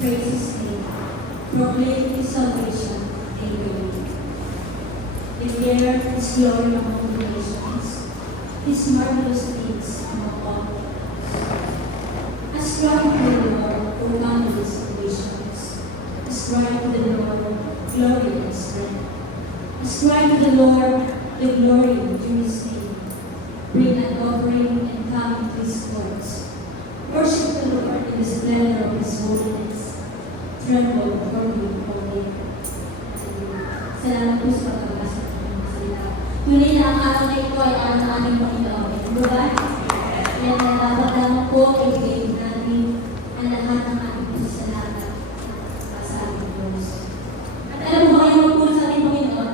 Praise His name. Proclaim His salvation. Amen. Declare His glory among the nations, His marvelous deeds among all peoples. Ascribe to the Lord, O families of nations. Ascribe to the Lord glory and strength. Ascribe to the Lord the glory due His name. Bring an offering and come into His courts. Worship the Lord in the splendor of His holiness. Tremble before Him, O Lord. Salamat po sa pagbabasa ng mga salita. Tunay na ang araw na ito ay araw ng aming Panginoon. Diba? Kaya dapat lamang po i-gain natin ang lahat ng ating kasalanan sa ating Diyos. At alam mo ba kayo magpuro sa ating Panginoon?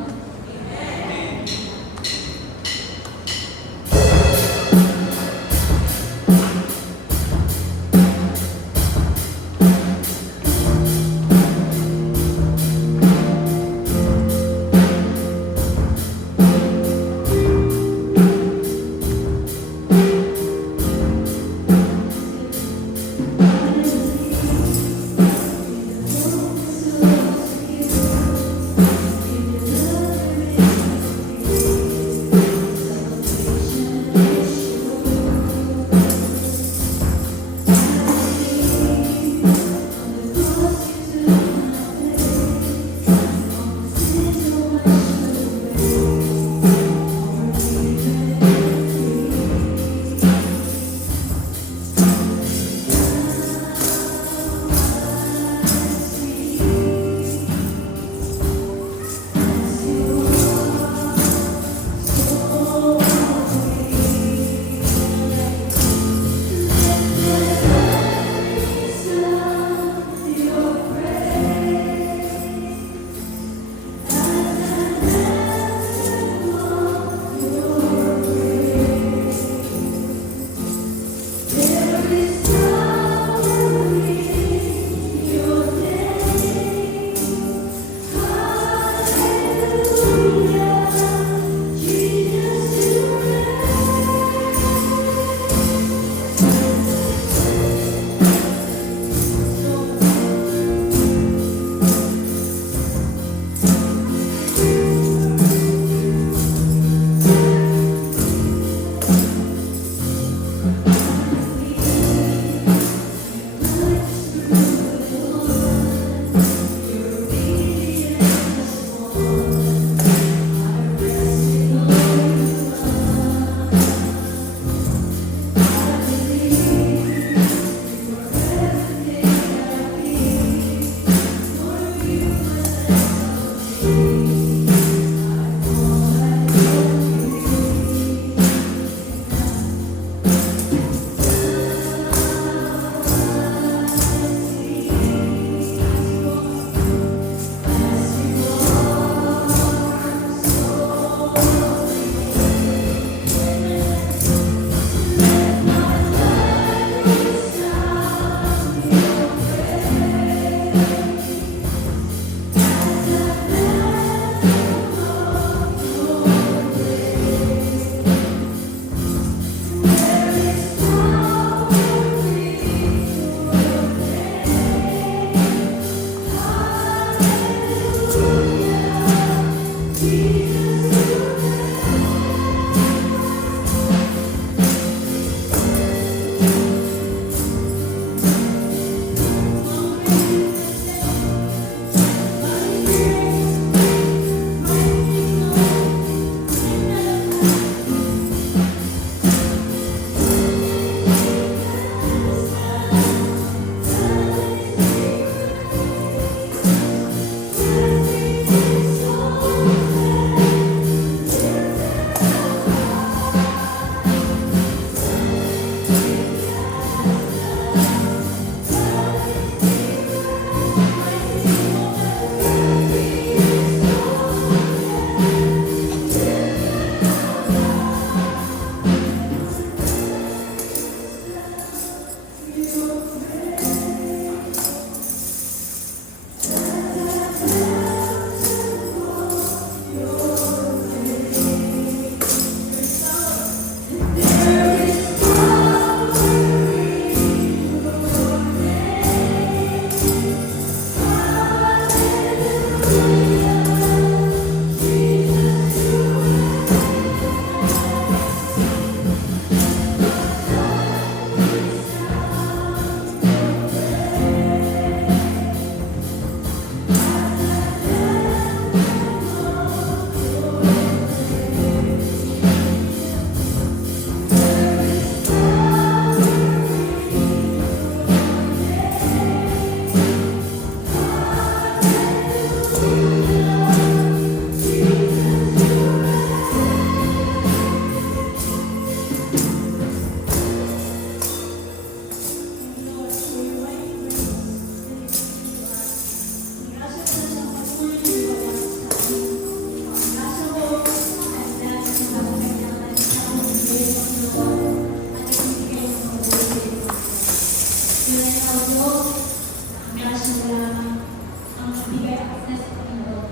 na sa Panginoon.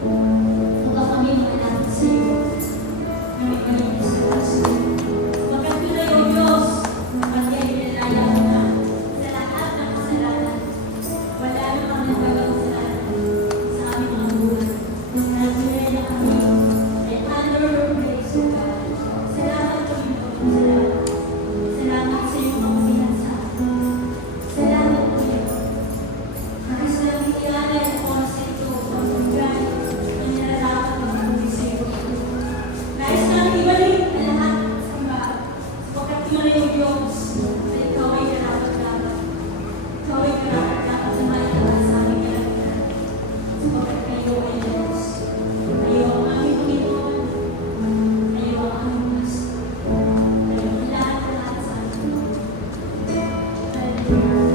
Upang kami makalapit sa iyo. Kami maligis sa puso. Pagkat tunay o Diyos, kapag nilala ko na sa lahat ng kasalanan. Wala na kami nagagawang kasalanan sa aming mga buhay. Nagtunay na kami. I honor your praise, O God. Salamat kami po. Salamat. Salamat sa iyong pangasihan sa akin. Salamat po yan. Nakasalamat kilala yung oras na ito. Pagkagan ang nilalapat ng buhay sa iyo. Nais namin ibalik na lahat sa mga pagkat tunay o Diyos na ikaw ay karapat-dapat. Ikaw ay karapat-dapat na malitawan sa aming kalagyan. Sapagkat kayo ay Diyos. Kayo ang aming Panginoon. Kayo ang aming Master. Kayo ang lahat-lahat sa amin. Hallelujah.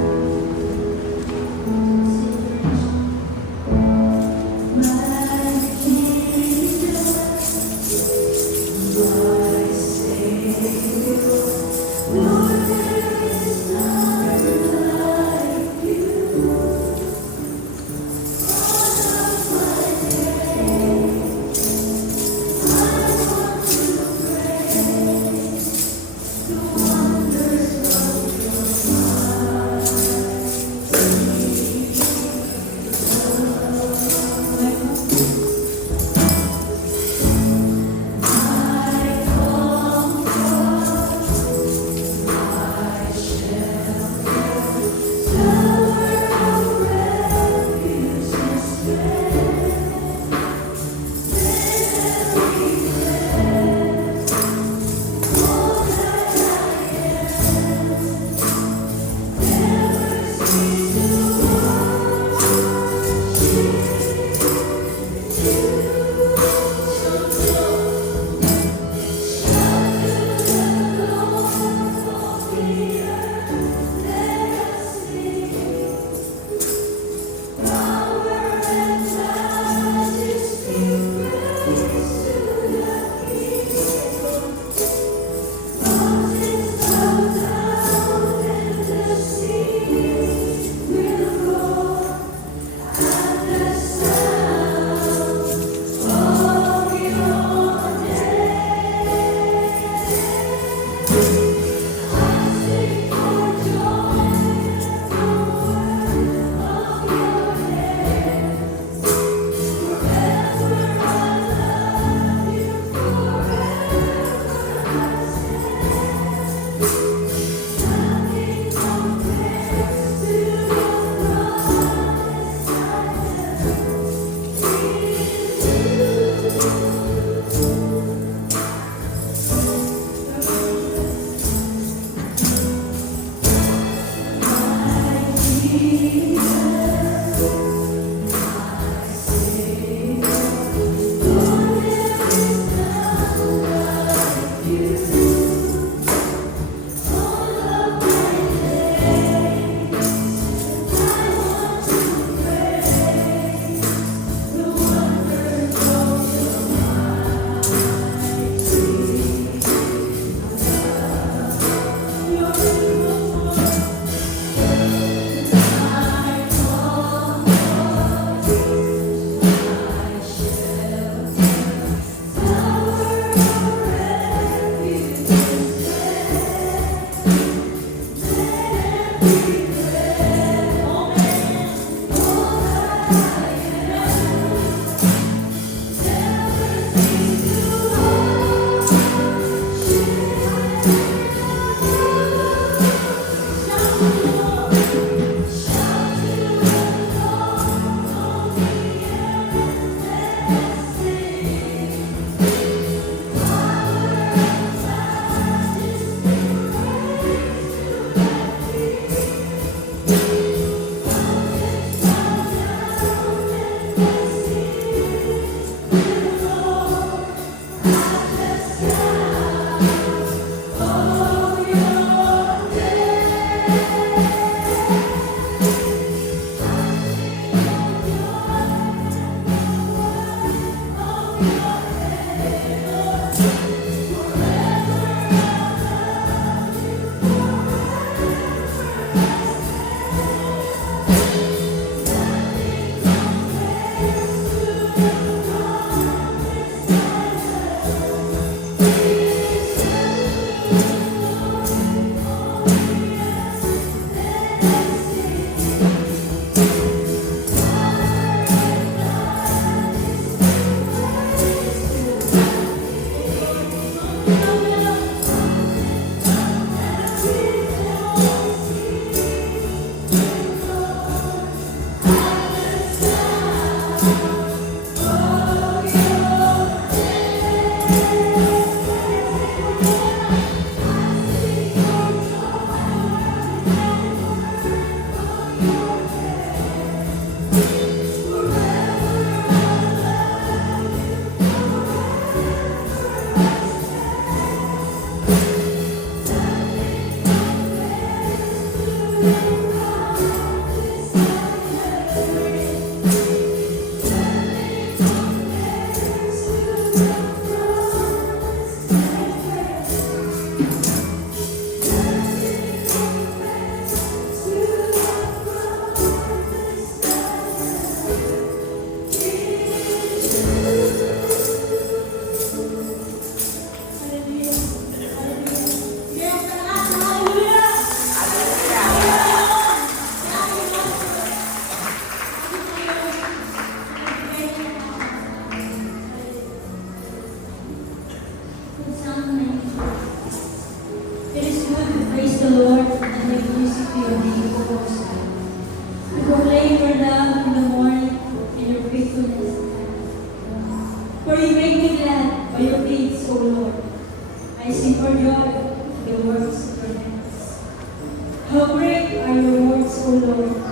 How great are your words, O Lord.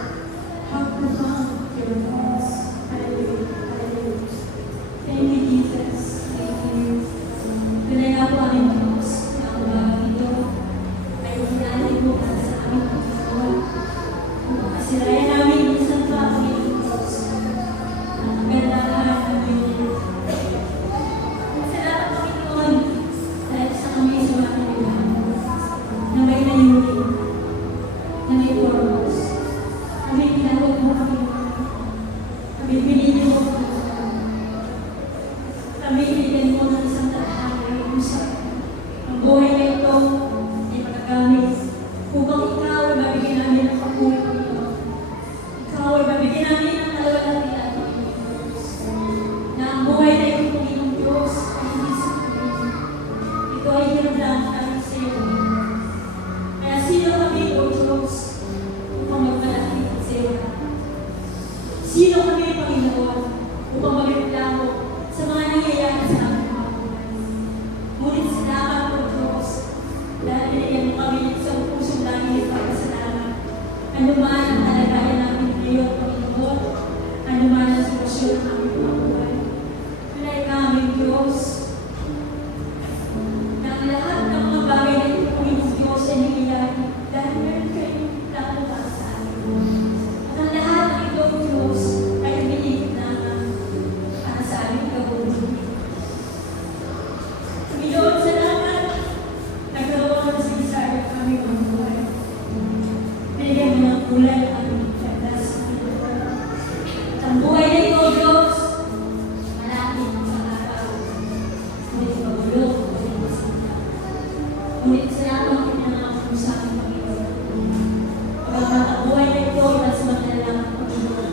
How profound your thoughts. Hallelujah. Hallelujah. Thank you, Jesus. Thank you. Tunay po aming Diyos na ang bagay ito ay hinalin mo para sa aming Panginoon. Kung makasirayan namin minsan pa ang aming Diyos. Ang kagandahan ng iyong salamat, Panginoon, dahil sa kami sa mga kanilang na may layunin, na may purpose. Kami tinawag mo, Panginoon. Kami pinili mo, Panginoon. Kami binigyan mo ng isang tadhana kung sa ang buhay na ito ay magagamit upang ikaw ay mabigyan namin ng papuri, Panginoon. Ikaw ay mabigyan namin ng kalawalatian, Panginoon. Na ang buhay na ito, Panginoon Diyos, ay hindi sa Panginoon. Ito ay hinablang namin sa iyo. Kaya sino kami, O Diyos, upang magmalapit sa iyo? Sino kami, Panginoon, upang magreklamo sa mga nangyayari sa aming mga buhay? Ngunit salamat, O Diyos, dahil binigyan mo kami ng isang pusong langit para sa salamat. Anuman ang kalagayan namin ngayon, Panginoon, anuman ang sitwasyon ng aming mga buhay. Tunay ka aming Diyos, na ang lahat ng mga bagay na ito, Panginoon Diyos, ay nangyayari dahil meron kayong plano para sa amin. At ang lahat ng ito, Diyos, ay binigit naman para sa aming kabubuhay. Panginoon, salamat. Nagkaroon ka sa isa ang aming mga buhay. Binigyan mo ng kulay ang aming landas, Panginoon. At ang buhay na ito, Diyos, malapit sa araw. Ngunit magulog, ngunit masinta. Ngunit salamat pinangalan mo sa aming Panginoon. Kapag ang buhay na ito, nasa magdalaman, Panginoon.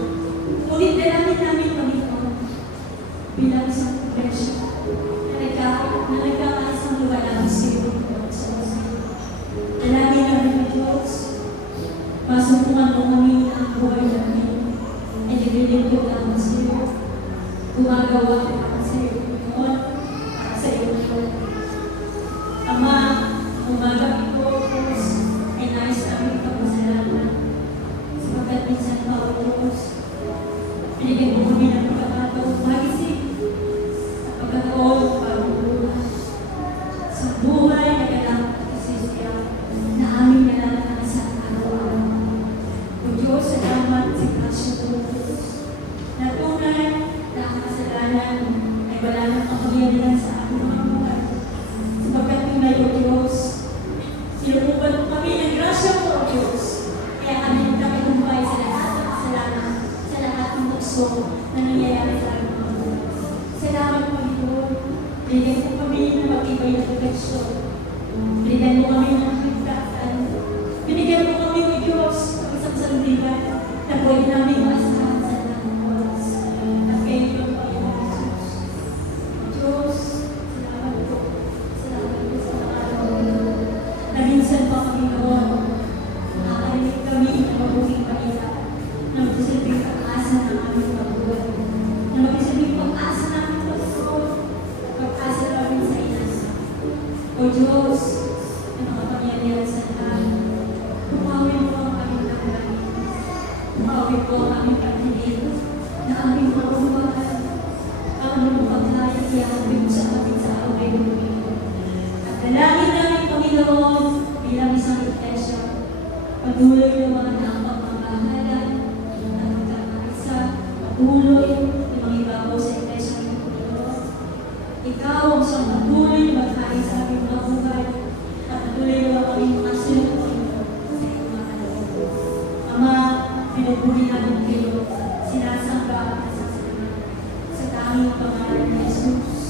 Ngunit dalangin namin, Panginoon, bilang isang presyo na nagkakaisang luwala sa iyo, Panginoon, sa Diyos. Dalangin namin, Diyos, masumpungan mo kami na ang buhay namin ay naglilingkod naman sa iyo. Gumagawa naman sa iyo, Panginoon, para sa iyo, Lord. Ama, umaga ito, Diyos, ay nais namin pagpasalamat. Sapagkat minsan pa, O Diyos, binigyan mo kami ng pagkakataon magising at pagkataon pagbubuhay sa buhay na kailangan at kasisya na aming nalalasan araw-araw. O Diyos, salamat sa grasya mo, Diyos, na tunay na ang kasalanan ay wala nang kapangyarihan sa aming mga buhay. Sapagkat tunay, O Diyos, sinukupan mo kami ng grasya mo, O Diyos, kaya kami nagkakalumpay sa lahat ng kasalanan, sa lahat ng tukso na nangyayari sa aming mga buhay. Salamat, Panginoon. Binigyan mo kami ng matibay na proteksyon. Binigyan mo kami ng higdatan. Binigyan mo kami, O Diyos, ng isang sandigan na pwede namin maasahan sa lahat ng oras. At kayo yung Panginoon Jesus. O Diyos, salamat po. Salamat po sa mga araw na minsan pa, Panginoon, nakakarinig kami ng mabuting balita na magsisilbing pag-asa ng aming mabuhay. Na magsisilbing pag-asa namin, Panginoon, pag-asa namin sa inasa. O Diyos, na makapangyarihan sa lahat, pumawi mo ang aming nanggaling. Pumawi po ang aming pagdilig na aming mabuhay. Ang aming pagkaya iyahabig mo sa amin sa away mo. At dalangin namin, Panginoon, bilang isang iglesia, patuloy ng mga napapamahalan, na magkakaisa, patuloy ng mga ibabaw sa iglesia ng Panginoon. Ikaw ang siyang patuloy na magkain sa aming mga buhay, at patuloy na kami makasunod, Panginoon, sa iyong mga kaloob. Ama, pinupuli namin kayo, sinasamba at nasasalamat sa tanging pangalan ni Jesus.